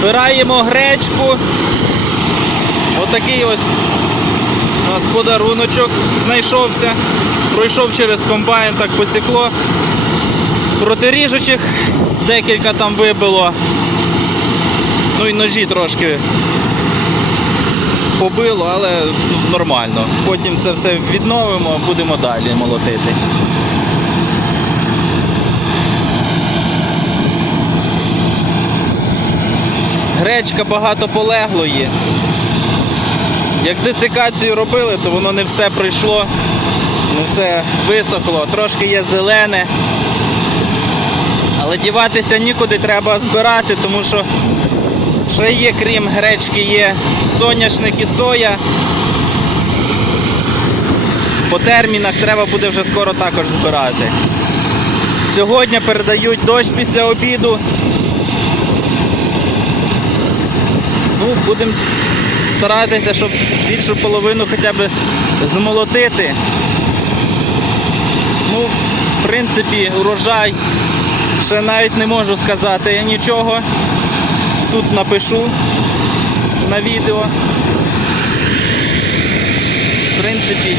Збираємо гречку. Отакий ось у нас подаруночок знайшовся. Пройшов через комбайн, так посікло. Протиріжучих декілька там вибило. Ну і ножі трошки побило, але нормально. Потім це все відновимо, будемо далі молотити. Гречка багато полеглої. Як десикацію робили, то воно не все пройшло, не все висохло, трошки є зелене. Але діватися нікуди треба збирати, тому що ще є, крім гречки, є соняшник і соя. По термінах треба буде вже скоро також збирати. Сьогодні передають дощ після обіду. Будемо старатися, щоб більшу половину хоча б змолотити. Ну, в принципі, урожай ще навіть не можу сказати нічого. Тут напишу на відео. В принципі.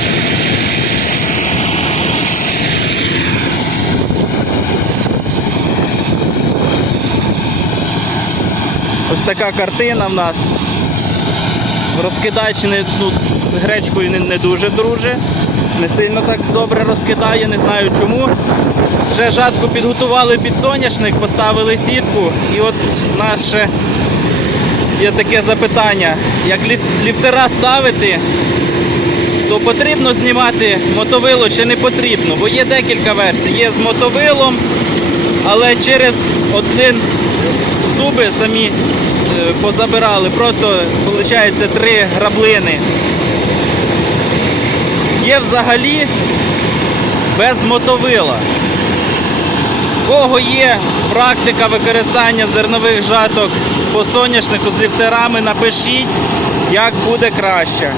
Ось така картина в нас. Розкидач не, ну, з гречкою не, не дуже друже. Не сильно так добре розкидає, не знаю чому. Вже жатку підготували під соняшник, поставили сітку. І от ще є таке запитання. Як ліф- ліфтера ставити, то потрібно знімати мотовило чи не потрібно, бо є декілька версій. Є з мотовилом, але через один зуби самі е, позабирали. Просто виходить три граблини. Є взагалі без мотовила. В Кого є практика використання зернових жаток по соняшнику з ліфтерами, напишіть, як буде краще.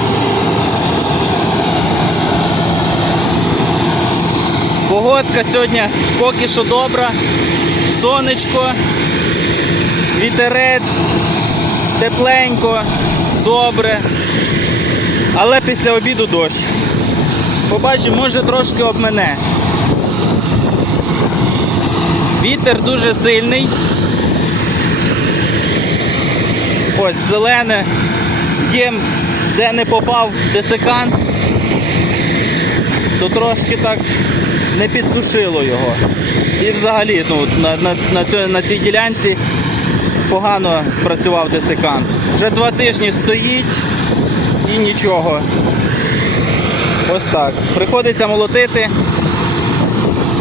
Погодка сьогодні поки що добра. Сонечко, вітерець, тепленько, добре. Але після обіду дощ. Побачимо, може трошки обмене. Вітер дуже сильний. Ось зелене. Є, де не попав десикант, то трошки так не підсушило його. І взагалі ну, на, на, на, цьо- на цій ділянці погано спрацював десикант. Вже два тижні стоїть і нічого. Ось так. Приходиться молотити.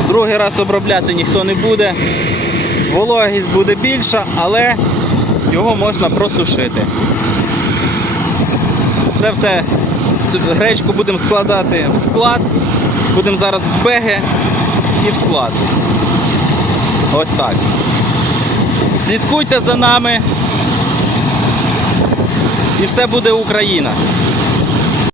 Другий раз обробляти ніхто не буде. Вологість буде більша, але його можна просушити. Це все гречку будемо складати в склад. Будемо зараз в беги і в склад. Ось так. Слідкуйте за нами. І все буде Україна.